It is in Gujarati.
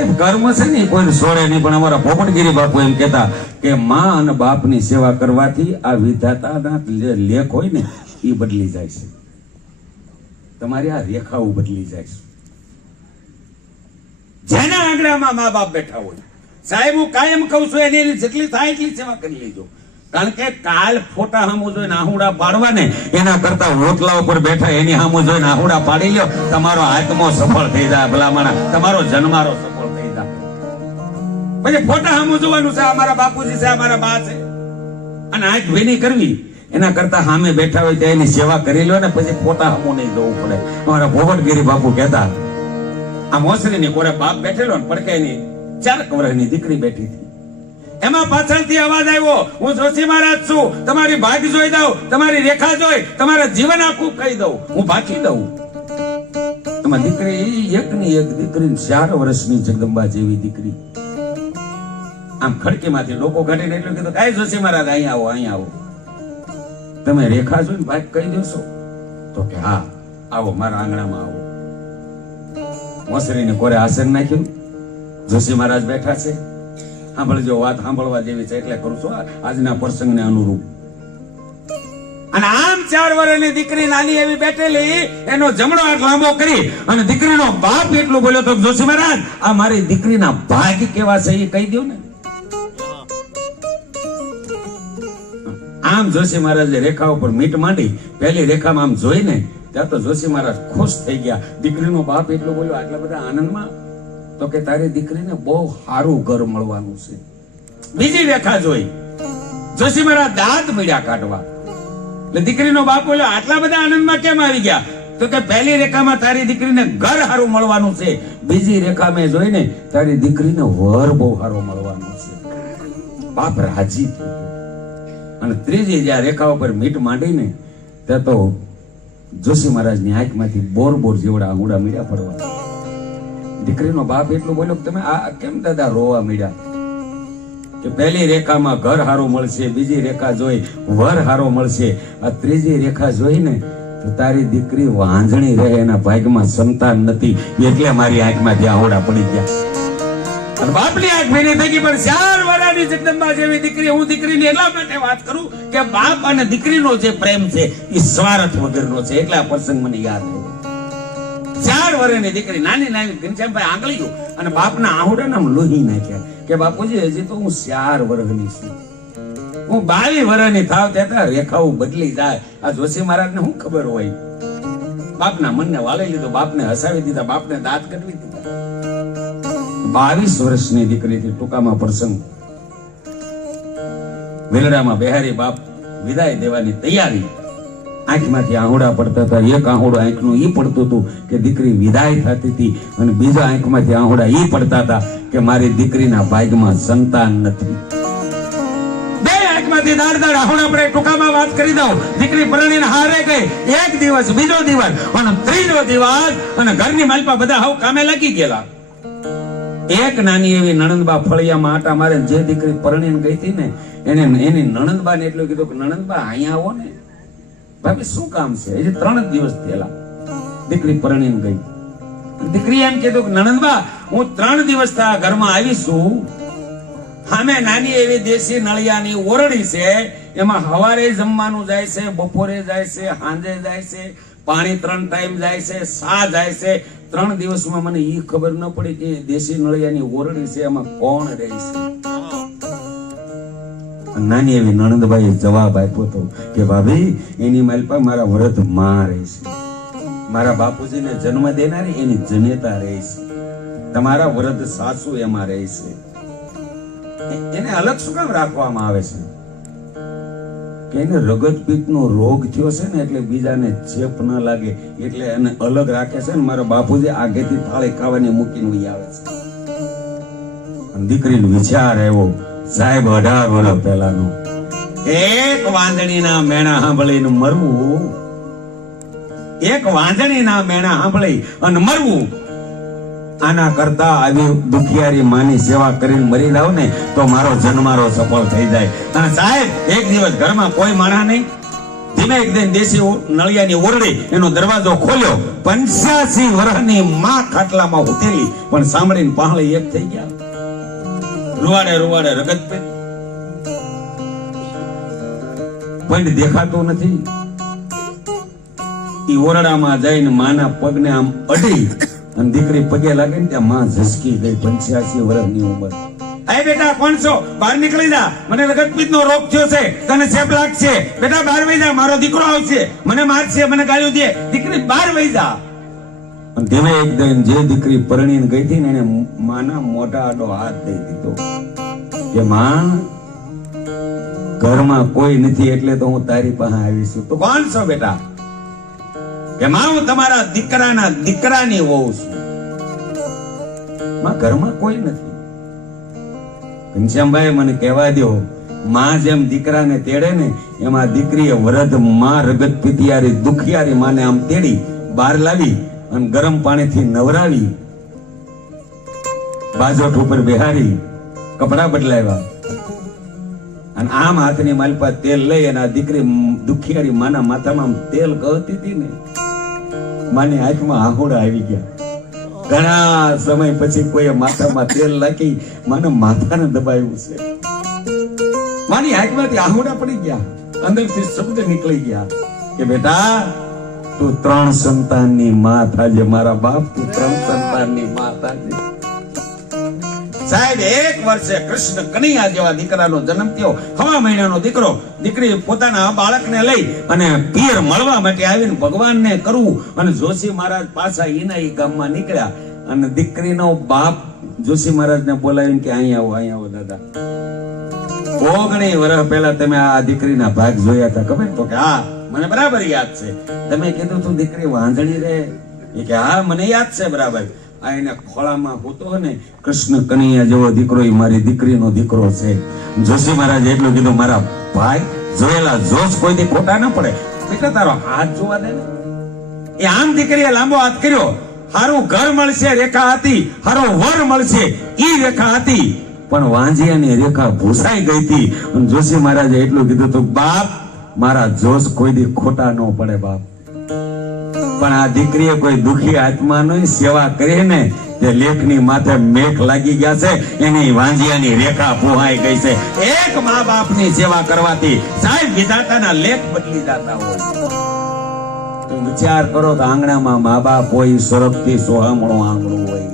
સાહેબ કર્મ છે ને કોઈ છોડે નહીં, પણ અમારા પોપટગીરી બાપુ એમ કહેતા કે માં અને બાપની સેવા કરવાથી આ વિધાતાના જે લેખ હોય ને એ બદલી જાય છે, તમારી આ રેખાઓ બદલી જાય છે. જેના આંગણામાં મા બાપ બેઠા હોય, સાહેબ હું કાયમ કહું છું એની જેટલી થાય એટલી સેવા કરી લેજો. કારણ કે કાલ ફોટા સામું જોઈને આહુડા પાડવા ને એના કરતા રોટલા ઉપર બેઠા એની સામું જોઈને આહુડા પાડી લ્યો, તમારો આત્મો સફળ થઈ જાય, ભલામણા તમારો જન્મારો સફળ થઈ જાય. પછી ફોટા સામું જોવાનું છે, અમારા બાપુજી છે, અમારા બા છે, અને આંખ ભીની કરવી એના કરતા સામે બેઠા હોય ત્યાં એની સેવા કરી લો ને પછી ફોટા સામું નહીં જોવું પડે. અમારા પોપટગીરી બાપુ કહેતા આ મોસરીની કોરે બાપ બેઠેલો ને પડકે એની 4 વર્ષની દીકરી બેઠી હતી. એમાં પાછળથી અવાજ આવ્યો, હું જોશી મહારાજ છું, તમારી ભાગ જોઈ દઉં, તમારી રેખા જોઈ તમારા જીવન આખું કહી દઉં, હું ભાગી દઉં. એમાં દીકરી એકની એક દીકરી 4 વર્ષની જગદંબા જેવી દીકરી આમ ખડકીમાંથી ડોકો કાઢીને એટલું કીધું, કાંઈ જોશી મહારાજ અહીંયા આવો, અહીંયા આવો, તમે રેખા જોઈને ભાગ કહી દેશો? તો કે હા આવો, મારા આંગણામાં આવો. મોસરીને કોરે આસન નાખ્યું, જોશી મહારાજ બેઠા છે. સાંભળજો, વાત સાંભળવા જેવી છે એટલે કરું છું આજના પ્રસંગને અનુરૂપ. અને આમ 4 વર્ષની દીકરી નાની એવી બેઠેલી, એનો જમણો હાથ લાંબો કરી અને દીકરીનો બાપ એટલું બોલ્યો તો, જોશી મહારાજ આ મારી દીકરીના ભાગ કેવા છે એ કહી દો ને. આમ જોશી મહારાજે રેખા ઉપર મીટ માંડી, પહેલી રેખામાં આમ જોઈને ત્યાં તો જોશી મહારાજ ખુશ થઈ ગયા. દીકરીનો બાપ એટલું બોલ્યો આટલા બધા આનંદમાં, તો કે તારી દીકરીને બહુ સારું ઘર મળવાનું છે. બીજી રેખા જોઈ, જોશી મહારાજ દાંત મળ્યા કાઢવા. એટલે દીકરીનો બાપ બોલ્યો આટલા બધા આનંદમાં કેમ આવી ગયા? તો કે પહેલી રેખામાં તારી દીકરીને ઘર સારું મળવાનું છે, બીજી રેખા મેં જોઈને તારી દીકરીને વર બહુ સારો મળવાનો છે. બાપ રાજી થઈ ગયો. અને ત્રીજી જ્યાં રેખા ઉપર મીટ માંડીને ત્યાં તો જોશી મહારાજની આંખમાંથી બોર બોર જેવડા આંગુડા મીડ્યા પડવા. દીકરીનો બાપ એટલું બોલ્યો કે તમે આ કેમ દાદા રોવા મીડ્યા? કે પહેલી રેખામાં ઘર હારું મળશે, બીજી રેખા જોઈ વર હારો મળશે, આ ત્રીજી રેખા જોઈને તો તારી દીકરી વાંજણી રહે, એના ભાગમાં સંતાન નથી, એટલે મારી આંખમાંથી આંગુડા પડી ગયા. અને બાપની આંખ ભીની થઈ ગઈ. પણ 4 વર્ષની જગદંબા જેવી દીકરી, હું દીકરીની એટલા માટે વાત કરું કે બાપ અને દીકરીનો જે પ્રેમ છે એ સ્વાર્થ વગરનો છે, એટલે આ પ્રસંગ મને યાદ આવ્યો. 4 વર્ષની દીકરી નાની નાની ઘનશ્યામભાઈ આંગળીઓ અને બાપના આહુડાને આમ લોહી નાખ્યા કે બાપુજી હજી તો હું 4 વર્ષની છું, હું 22 વર્ષની થાવ ત્યાં રેખાઓ બદલી જાય. આ જોશી મહારાજને શું ખબર હોય? બાપના મનને વાળી લીધો, બાપને હસાવી દીધા, બાપને દાંત કઢવી દીધા. 22 વર્ષની દીકરીથી ટૂંકામાં પ્રસંગ વેલડામાં બેહારી બાપ વિદાય દેવાની તૈયારી. આંખમાંથી આંગુડા પડતા હતા, એક આંગુડું આંખનું ઈ પડતું હતું કે દીકરી વિદાય થતી હતી, અને બીજા આંખમાંથી આંગુડા ઈ પડતા હતા કે મારી દીકરીના ભાગમાં સંતાન નથી. બે આંખમાંથી દાડ દાડ આંગુડા પડે. ટૂંકામાં વાત કરી દઉં, દીકરી પરણીને હારે ગઈ. એક દિવસ, બીજો દિવસ અને ત્રીજો દિવસ, અને ઘરની માલપા બધા હાવ કામે લાગી ગયેલા. એક નાની એવી નણંદબા ફળિયામાં આટા મારે, જે દીકરી પરણીને ગઈ હતી ને એને એની નણંદબાને એટલું કીધું કે નણંદબા અહીંયા આવો ને. ભાભી શું કામ છે? હજી 3 જ દિવસ થયેલા દીકરી પરણીને ગઈ. દીકરી એમ કીધું કે નણંદબા હું 3 દિવસ થયા ઘરમાં આવીશું, સામે નાની એવી દેશી નળિયાની ઓરડી છે, એમાં સવારે જમવાનું જાય છે, બપોરે જાય છે, સાંજે જાય છે, પાણી 3 ટાઈમ જાય છે, સા જાય છે. 3 દિવસમાં મને ઈ ખબર ન પડી કે દેશી નળિયાની ઓરડી છે એમાં કોણ રહે છે. નાની એવી નણંદબાઈએ જવાબ આપ્યો હતો કે ભાભી એની માલપા મારા વરદ માં રહે છે, મારા બાપુજીને જન્મ દેનારી એની જનેતા રહે છે, તમારા વરદ સાસુ એમાં રહે છે. એને અલગ શું કામ રાખવામાં આવે છે? કે એને રગતપીતનો રોગ થયો છે ને એટલે બીજાને ચેપ ન લાગે એટલે એને અલગ રાખે છે ને મારા બાપુજી આગેથી થાળી ખાવાની મૂકીને વહી આવે છે. દીકરીનો વિચાર આવ્યો, સાહેબ 18 વર્ષ પહેલાનો, એક વાંદણીના મેણા સાંભળીને મરવું, એક વાંદણીના મેણા સાંભળી અને મરવું, આના કરતા આવી દુખિયારી માની સેવા કરીને મરી જાવ ને તો મારો જન્મારો સફળ થઈ જાય. અને સાહેબ એક દિવસ ઘરમાં કોઈ માણા નહીં, ધીમે એકદમ દેશી નળિયાની ઓરડી એનો દરવાજો ખોલ્યો. 85 વર્ષની માં ખાટલામાં ઉતેલી, પણ સાંભળીને પહાડે એક થઈ ગયા. રૂવાડે રૂવાડે રગત પે પણ દેખાતો નથી. ઈ ઓરડામાં જઈને માના પગને આમ અડી અને દીકરી પગે લાગે ને ત્યાં માં ઝસકી ગઈ. 85 વર્ષની ઉંમર. અરે બેટા કોણ છો? બહાર નીકળી જા, મને રગતપિત્ત નો રોગ થયો છે, તને ચેપ લાગશે. બેટા બહાર વઈ જા, મારો દીકરો આવશે, મને મારશે, મને ગાળ્યું દે. દીકરી બહાર વઈ જા. અને ધીમે એકદમ જે દીકરી પરણીને ગઈ હતી ને એને માના મોઢા આડો હાથ દઈ દીધો કે માં, ઘરમાં કોઈ નથી એટલે તો હું તારી પાસે આવી છું. તો કોણ છો બેટા? કે માં હું તમારા દીકરાના દીકરાની વહુ છું. માં ઘરમાં કોઈ નથી. ઘનશ્યામભાઈ મને કહેવા દો, માં જેમ દીકરાને તેડે ને એમાં દીકરીએ વૃદ્ધ માં રગત પિતિયારી દુખિયારી માને આમ તેડી બહાર લાવી અને ગરમ પાણીથી નવરાવી, બાજોટ ઉપર બેહારી, કપડા બદલાવ્યા અને આમ હાથની માલપા તેલ લઈ અને આ દીકરી દુખિયારી માના માથામાં તેલ ગળતી હતી ને, માની આંખમાં આહુડા આવી ગયા. ઘણા સમય પછી કોઈ માથામાં તેલ નાખી મને માથાને દબાવ્યું છે. મારી આંખમાંથી આહુડા પડી ગયા, અંદરથી શબ્દ નીકળી ગયા કે બેટા તું 3 સંતાનની માં થાજે. મારા બાપ, તું 3 સંતાનની માં થાજે. સાહેબ, 1 વર્ષે કૃષ્ણ કનૈયા જેવા દીકરાનો જન્મ થયો. 6 મહિનાનો દીકરો. દીકરી પોતાના બાળકને લઈ અને પિયર મળવા માટે આવીને ભગવાનને કરવું અને જોશી મહારાજ પાછા ઈનાઈ ગામમાં નીકળ્યા. અને દીકરીનો બાપ જોશી મહારાજને બોલાવીને કે અહીં આવો દાદા. 19 વર્ષ પહેલા તમે આ દીકરીના ભાગ જોયા હતા, ખબર? તો કે હા, મને બરાબર યાદ છે. તમે કીધું તું દીકરી વાંધણી રહે? એ કે હા, મને યાદ છે બરાબર. આ એને ખોળામાં હોતો ને કૃષ્ણ કનૈયા જેવો દીકરો, એ મારી દીકરીનો દીકરો છે. જોશી મહારાજ એટલું કીધું, મારા ભાઈ જોયેલા જોશ કોઈથી ખોટા ન પડે. બેટા તારો હાથ જોવા દે ને. એ આમ દીકરીએ લાંબો હાથ કર્યો. હારું ઘર મળશે રેખા હતી, હારો વર મળશે ઈ રેખા હતી, પણ વાંજિયાની રેખા ભૂસાઈ ગઈ હતી. અને જોશી મહારાજે એટલું કીધું તું, બાપ મારા જોશ કોઈ દી ખોટા ન પડે બાપ. પણ આ દીકરીએ કોઈ દુખી આત્માનો સેવા કરી ને જે લેખની માથે મેઘ લાગી ગયા છે, એની વાંજિયાની રેખા પોહાઈ ગઈ છે. એક મા બાપની સેવા કરવાથી સાહેબ વિધાતાના લેખ બદલી જતા હોય. તો વિચાર કરો તો આંગણામાં મા બાપ હોય, સ્વરૂપથી સોહામણું આંગણું હોય.